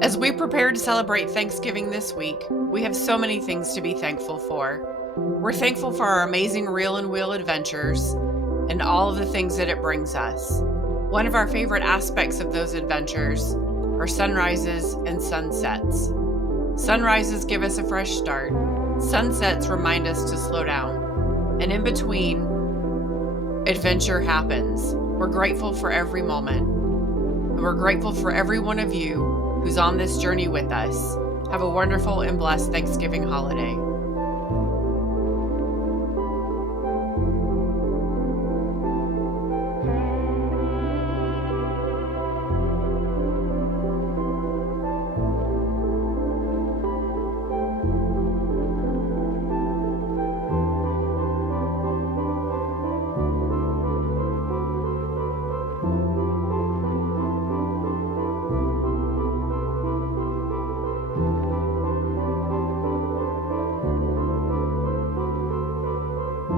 As we prepare to celebrate Thanksgiving this week, we have so many things to be thankful for. We're thankful for our amazing reel and wheel adventures and all of the things that it brings us. One of our favorite aspects of those adventures are sunrises and sunsets. Sunrises give us a fresh start. Sunsets remind us to slow down. And in between, adventure happens. We're grateful for every moment. And we're grateful for every one of you who's on this journey with us. Have a wonderful and blessed Thanksgiving holiday.